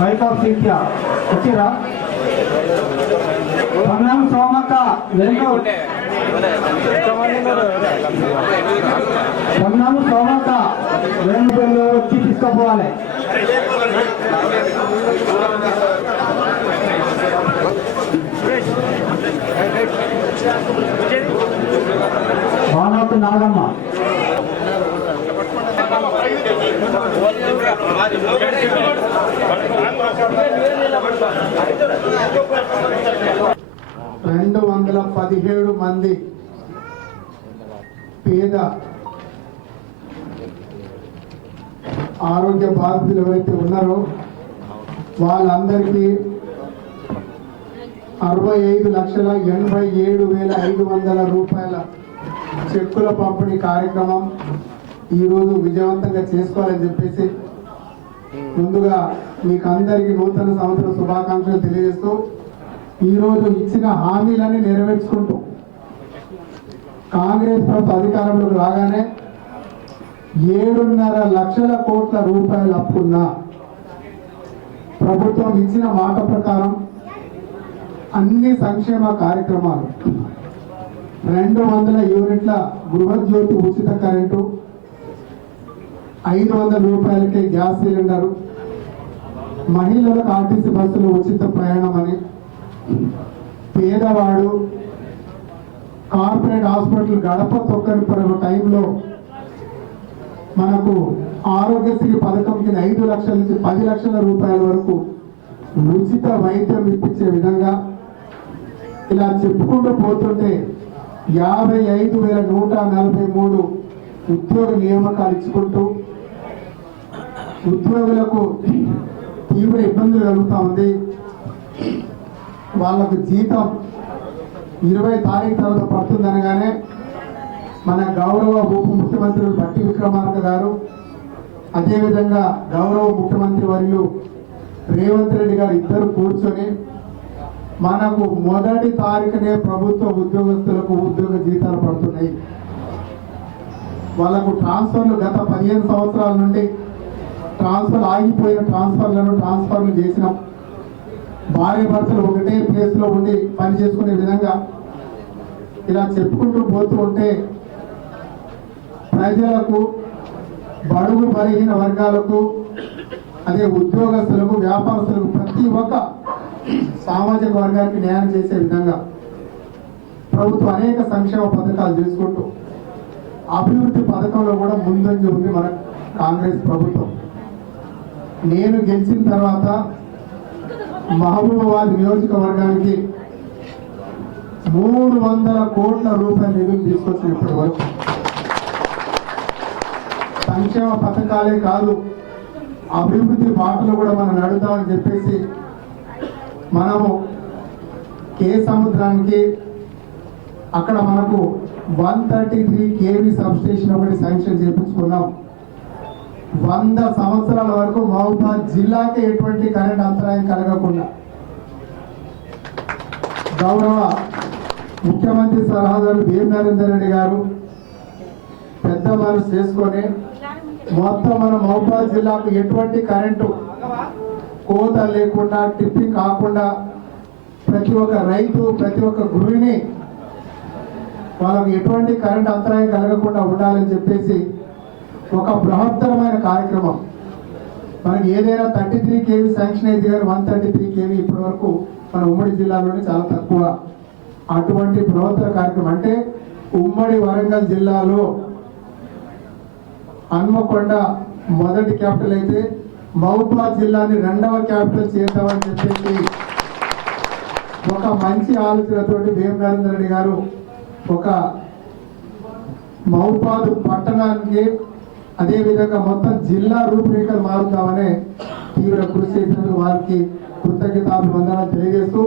White of సీట్యా వచ్చిరా సమయం సోమక్క సమయం సోమక్క వెనుకలు వచ్చి తీసుకుపోవాలి. భానవతి నాగమ్మ రెండు 217 మంది పేద ఆరోగ్య బాధితులు ఎవరైతే ఉన్నారో వాళ్ళందరికీ 65,87,500 రూపాయల చెక్కుల పంపిణీ కార్యక్రమం ఈరోజు విజయవంతంగా చేసుకోవాలని చెప్పేసి ముందుగా మీకు అందరికీ నూతన సంవత్సర శుభాకాంక్షలు తెలియజేస్తూ ఈరోజు ఇచ్చిన హామీలని నెరవేర్చుకుంటూ కాంగ్రెస్ ప్రభుత్వ అధికారంలోకి రాగానే 7.5 లక్షల కోట్ల రూపాయలు అప్పున్న ప్రభుత్వం ఇచ్చిన మాట ప్రకారం అన్ని సంక్షేమ కార్యక్రమాలు 200 యూనిట్ల గృహజ్యోతి ఉచిత కరెంటు, 500 రూపాయలకే గ్యాస్ సిలిండరు, మహిళలకు ఆర్టీసీ బస్సులు ఉచిత ప్రయాణం అని, పేదవాడు కార్పొరేట్ హాస్పిటల్ గడప తొక్కని టైంలో మనకు ఆరోగ్యశ్రీ పథకం కింద 5 లక్షల నుంచి 10 లక్షల రూపాయల వరకు ఉచిత వైద్యం ఇప్పించే విధంగా ఇలా చెప్పుకుంటూ పోతుంటే 55,143 ఉద్యోగ నియామకాలు ఇచ్చుకుంటూ ఉద్యోగులకు తీవ్ర ఇబ్బందులు కలుగుతూ ఉంది. వాళ్లకు జీతం 20 తారీఖు తర్వాత పడుతుందనగానే మన గౌరవ ఉప ముఖ్యమంత్రులు బట్టి విక్రమార్క గారు, అదేవిధంగా గౌరవ ముఖ్యమంత్రి వర్యులు రేవంత్ రెడ్డి గారు ఇద్దరు కూర్చొని మనకు మొదటి తారీఖునే ప్రభుత్వ ఉద్యోగస్తులకు ఉద్యోగ జీతాలు పడుతున్నాయి. వాళ్ళకు ట్రాన్స్ఫర్లు గత 15 సంవత్సరాల నుండి ఆగిపోయిన ట్రాన్స్ఫర్లు చేసినాం. భార్య భర్తలు ఒకటే ప్లేస్లో ఉండి పని చేసుకునే విధంగా ఇలా చెప్పుకుంటూ పోతూ ఉంటే ప్రజలకు, బడుగు బలహీన వర్గాలకు, అదే ఉద్యోగస్తులకు, వ్యాపారస్తులకు, ప్రతి ఒక్క సామాజిక వర్గానికి న్యాయం చేసే విధంగా ప్రభుత్వం అనేక సంక్షేమ పథకాలు చేసుకుంటూ అభివృద్ధి పథకంలో కూడా ముందంజ ఉంది మన కాంగ్రెస్ ప్రభుత్వం. నేను గెలిచిన తర్వాత మహబూబాబాద్ నియోజకవర్గానికి 300 కోట్ల రూపాయల నిధులు తీసుకొచ్చిన ఇప్పటి వరకు. సంక్షేమ పథకాలే కాదు, అభివృద్ధి బాటలు కూడా మనం నడుద్దామని చెప్పేసి మనము కే సముద్రానికి అక్కడ మనకు 133 kV సబ్స్టేషన్ ఒకటి శాంక్షన్ చేయించుకున్నాం. 100 సంవత్సరాల వరకు మహబూబాబాద్ జిల్లాకి ఎటువంటి కరెంట్ అంతరాయం కలగకుండా గౌరవ ముఖ్యమంత్రి సలహాదారు దేవి నరేందర్ రెడ్డి గారు పెద్ద మనసు చేసుకొని మొత్తం మన మహబూబాబాద్ జిల్లాకు ఎటువంటి కరెంటు కోత లేకుండా, టిప్పింగ్ కాకుండా ప్రతి ఒక్క రైతు, ప్రతి ఒక్క గృహిణి వాళ్ళకు ఎటువంటి కరెంట్ అంతరాయం కలగకుండా ఉండాలని చెప్పేసి ఒక బృహత్తరమైన కార్యక్రమం. మనకి ఏదైనా 33 kV శాంక్షన్ అయితే కానీ 133 kV ఇప్పటి వరకు మన ఉమ్మడి జిల్లాలోనే చాలా తక్కువ. అటువంటి బృహత్తర కార్యక్రమం అంటే ఉమ్మడి వరంగల్ జిల్లాలో హన్మకొండ మొదటి క్యాపిటల్ అయితే మహబూబాబాద్ జిల్లాని 2వ క్యాపిటల్ చేద్దామని చెప్పేసి ఒక మంచి ఆలోచనతోటి దేవి నరేందర్ రెడ్డి గారు ఒక మహబూబాబాద్ పట్టణానికి, అదేవిధంగా మొత్తం జిల్లా రూపురేఖలు మారుతామనే తీవ్ర కృషి చేసినందుకు వారికి కృతజ్ఞతాభివందనాలు తెలియజేస్తూ